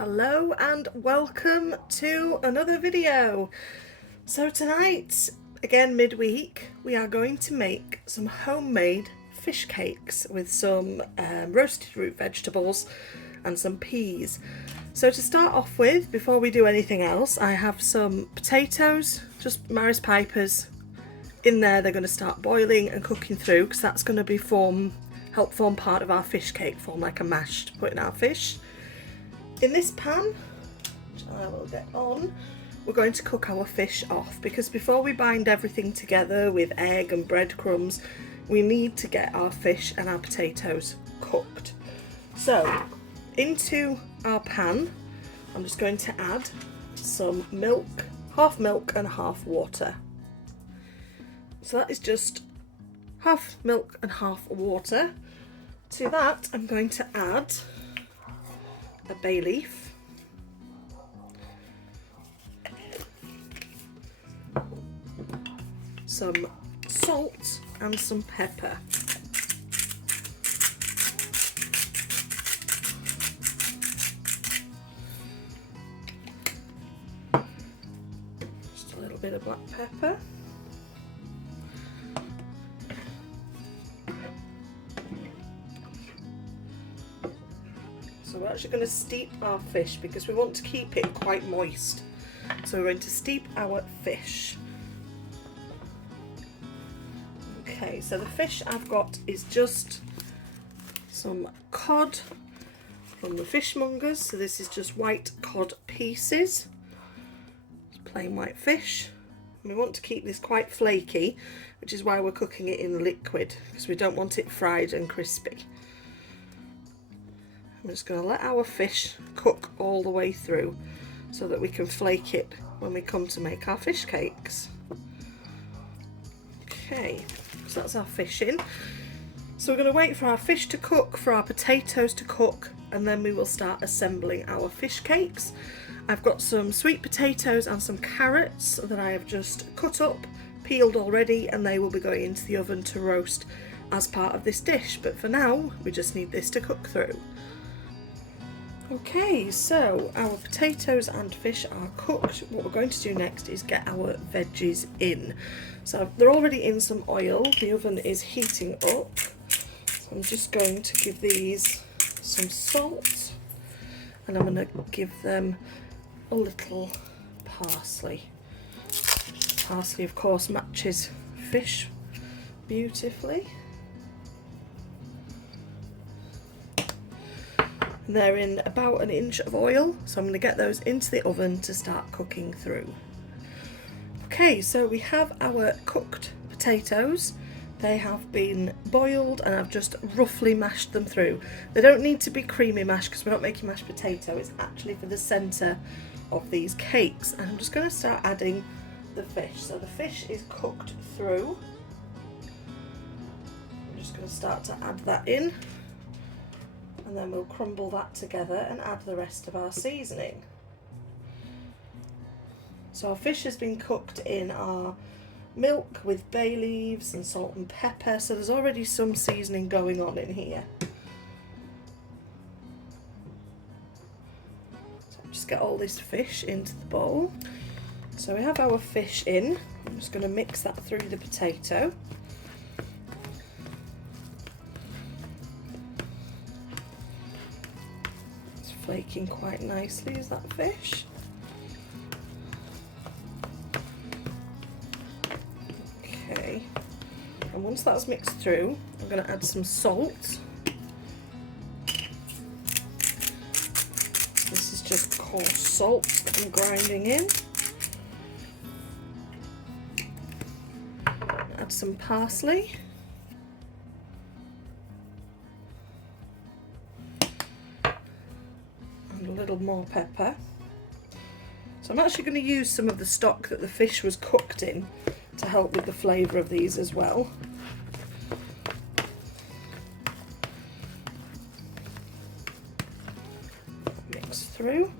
Hello and welcome to another video. So tonight, again midweek, we are going to make some homemade fish cakes with some roasted root vegetables and some peas. So to start off with, before we do anything else, I have some potatoes, just Maris Pipers in there. They're going to start boiling and cooking through because that's going to help form part of our fish cake, form like a mash to put in our fish. In this pan, which I will get on, we're going to cook our fish off, because before we bind everything together with egg and breadcrumbs, we need to get our fish and our potatoes cooked. So into our pan, I'm just going to add some milk, half milk and half water. So that is just half milk and half water. To that, I'm going to add a bay leaf, some salt and some pepper. Just a little bit of black pepper. So we're actually going to steep our fish because we want to keep it quite moist. So we're going to steep our fish. Okay, so the fish I've got is just some cod from the fishmongers. So this is just white cod pieces. Just plain white fish. And we want to keep this quite flaky, which is why we're cooking it in liquid, because we don't want it fried and crispy. I'm just going to let our fish cook all the way through so that we can flake it when we come to make our fish cakes. Okay, so that's our fish in. So we're going to wait for our fish to cook, for our potatoes to cook, and then we will start assembling our fish cakes. I've got some sweet potatoes and some carrots that I have just cut up, peeled already, and they will be going into the oven to roast as part of this dish. But for now, we just need this to cook through. Okay, so our potatoes and fish are cooked. What we're going to do next is get our veggies in. So they're already in some oil. The oven is heating up. So I'm just going to give these some salt, and I'm going to give them a little parsley. Parsley, of course, matches fish beautifully. They're in about an inch of oil, so I'm going to get those into the oven to start cooking through. Okay, so we have our cooked potatoes. They have been boiled and I've just roughly mashed them through. They don't need to be creamy mashed because we're not making mashed potato, it's actually for the centre of these cakes. And I'm just going to start adding the fish. So the fish is cooked through. I'm just going to start to add that in. And then we'll crumble that together and add the rest of our seasoning. So our fish has been cooked in our milk with bay leaves and salt and pepper, so there's already some seasoning going on in here. So just get all this fish into the bowl. So we have our fish in. I'm just going to mix that through the potato. Flaking quite nicely, is that fish? Okay, and once that's mixed through, I'm going to add some salt. This is just coarse salt that I'm grinding in. Add some parsley. A little more pepper. So I'm actually going to use some of the stock that the fish was cooked in to help with the flavour of these as well. Mix through.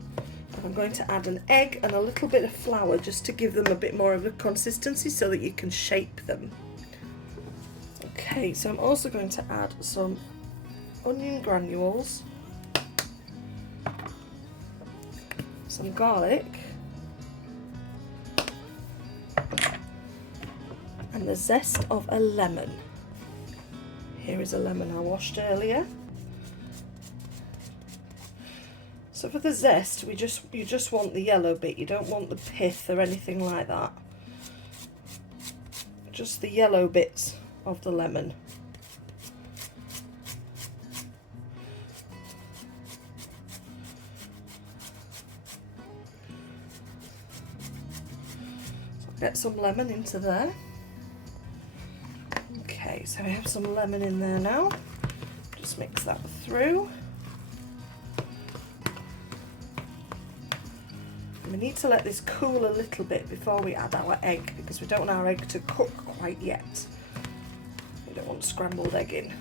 And I'm going to add an egg and a little bit of flour just to give them a bit more of a consistency so that you can shape them. Okay, so I'm also going to add some onion granules some garlic, and the zest of a lemon. Here is a lemon I washed earlier. So for the zest, you just want the yellow bit. You don't want the pith or anything like that. Just the yellow bits of the lemon. So get some lemon into there. Okay, so we have some lemon in there now. Just mix that through. We need to let this cool a little bit before we add our egg, because we don't want our egg to cook quite yet. We don't want scrambled egg in.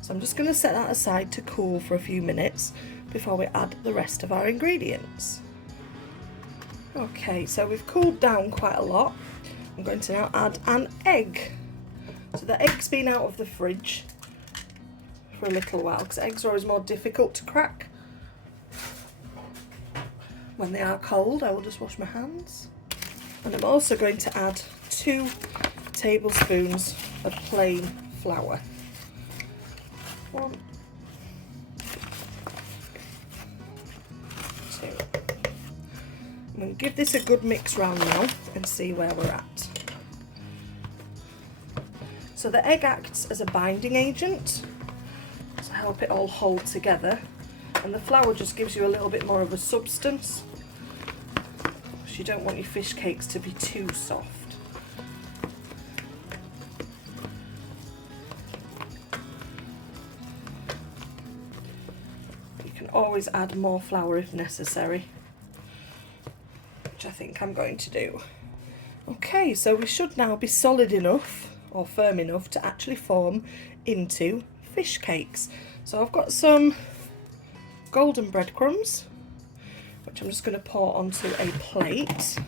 So I'm just going to set that aside to cool for a few minutes before we add the rest of our ingredients. Okay, so we've cooled down quite a lot. I'm going to now add an egg. So the egg's been out of the fridge for a little while, because eggs are always more difficult to crack. When they are cold, I will just wash my hands. And I'm also going to add 2 tablespoons of plain flour. 1, 2. I'm going to give this a good mix round now and see where we're at. So the egg acts as a binding agent to help it all hold together, and the flour just gives you a little bit more of a substance. You don't want your fish cakes to be too soft. You can always add more flour if necessary, which I think I'm going to do. Okay, so we should now be solid enough or firm enough to actually form into fish cakes. So I've got some golden breadcrumbs, which I'm just going to pour onto a plate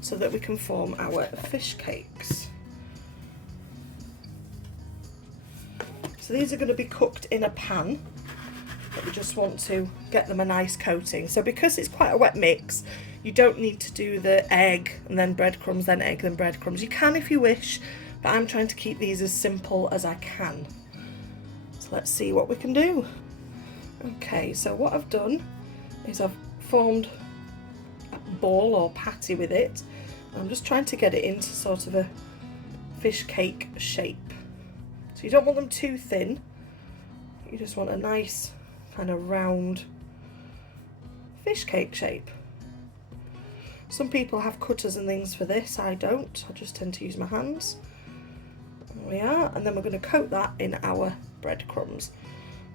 so that we can form our fish cakes. So these are going to be cooked in a pan, but we just want to get them a nice coating. So because it's quite a wet mix, you don't need to do the egg and then breadcrumbs, then egg, then breadcrumbs. You can if you wish, but I'm trying to keep these as simple as I can. So let's see what we can do. Okay, so what I've done is I've formed a ball or patty with it. I'm just trying to get it into sort of a fish cake shape. So you don't want them too thin, you just want a nice kind of round fish cake shape. Some people have cutters and things for this, I don't. I just tend to use my hands. There we are, and then we're going to coat that in our breadcrumbs.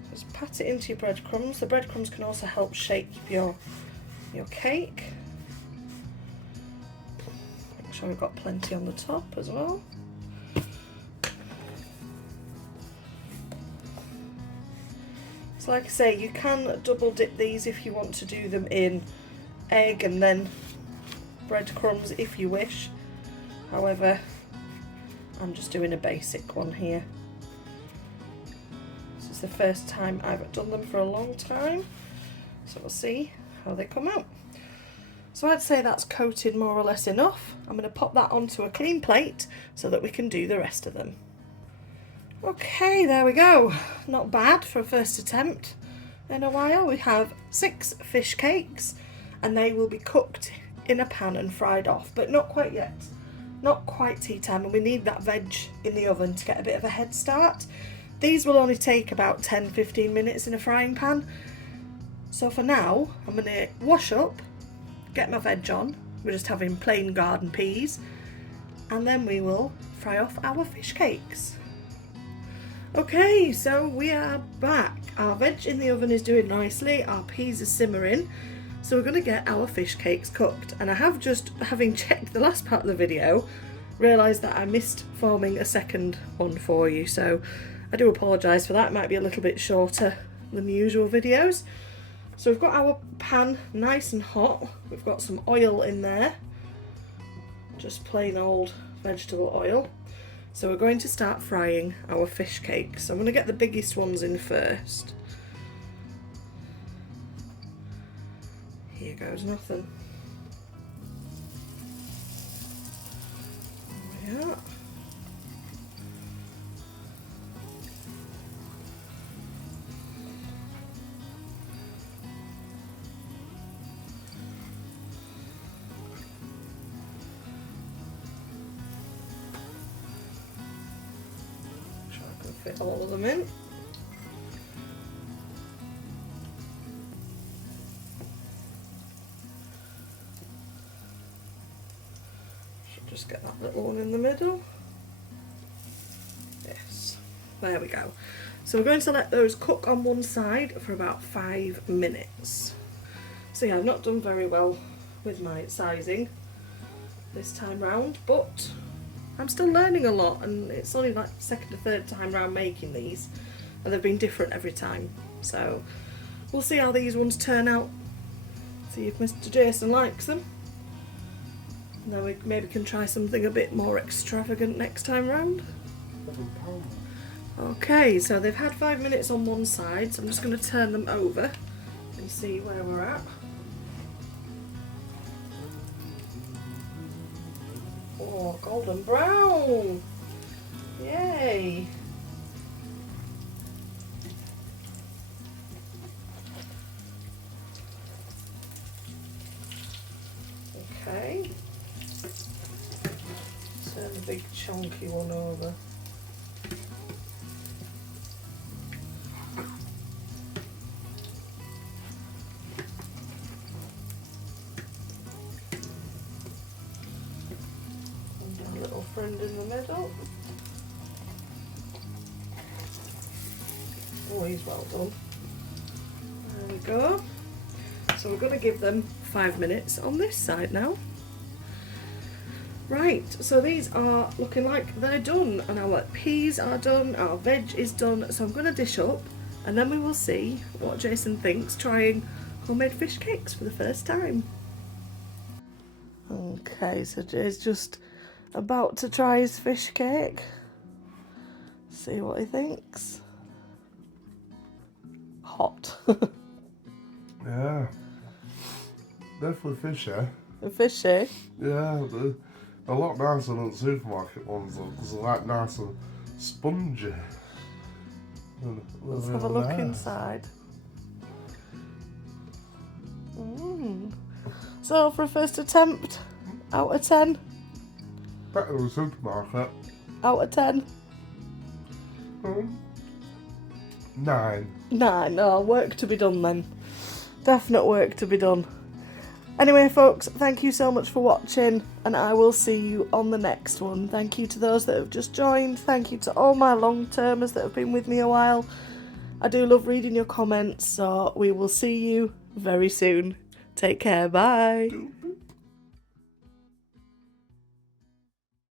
Just pat it into your breadcrumbs. The breadcrumbs can also help shape your cake. Make sure we've got plenty on the top as well. So like I say, you can double dip these if you want to do them in egg and then breadcrumbs if you wish. However, I'm just doing a basic one here. The first time I've done them for a long time, so we'll see how they come out. So I'd say that's coated more or less enough. I'm going to pop that onto a clean plate so that we can do the rest of them. Okay, there we go. Not bad for a first attempt in a while. We have 6 fish cakes and they will be cooked in a pan and fried off, but not quite yet. Not quite tea time, and we need that veg in the oven to get a bit of a head start. These will only take about 10-15 minutes in a frying pan. So for now, I'm going to wash up, get my veg on. We're just having plain garden peas. And then we will fry off our fish cakes. Okay, so we are back. Our veg in the oven is doing nicely. Our peas are simmering. So we're going to get our fish cakes cooked. And I have just, having checked the last part of the video, realised that I missed forming a second one for you. So I do apologise for that. It might be a little bit shorter than the usual videos. So we've got our pan nice and hot. We've got some oil in there, just plain old vegetable oil. So we're going to start frying our fish cakes. So I'm going to get the biggest ones in first. Here goes nothing. Yeah. Sure I can fit all of them in. Just get that little one in the middle. Yes, there we go. So we're going to let those cook on one side for about 5 minutes. So yeah, I've not done very well with my sizing this time round, but I'm still learning a lot, and it's only like the second or third time round making these, and they've been different every time. So we'll see how these ones turn out. See if Mr. Jason likes them. Now we maybe can try something a bit more extravagant next time round. Okay, so they've had 5 minutes on one side, so I'm just going to turn them over and see where we're at. Oh, golden brown! Yay! Okay. Turn the big chunky one over. And our little friend in the middle. Oh, he's well done. There we go. So we're going to give them 5 minutes on this side now. Right, so these are looking like they're done, and our peas are done, our veg is done, so I'm going to dish up, and then we will see what Jason thinks trying homemade fish cakes for the first time. Okay, so Jay's just about to try his fish cake. See what he thinks. Hot. Yeah. Definitely fishy. Fishy? Yeah, they're a lot nicer than the supermarket ones though, because they're like nice and spongy. Let's have a look inside. So for a first attempt, out of 10? Better than the supermarket. Out of 10? 9. 9. No, work to be done then. Definite work to be done. Anyway, folks, thank you so much for watching, and I will see you on the next one. Thank you to those that have just joined. Thank you to all my long-termers that have been with me a while. I do love reading your comments, so we will see you very soon. Take care. Bye.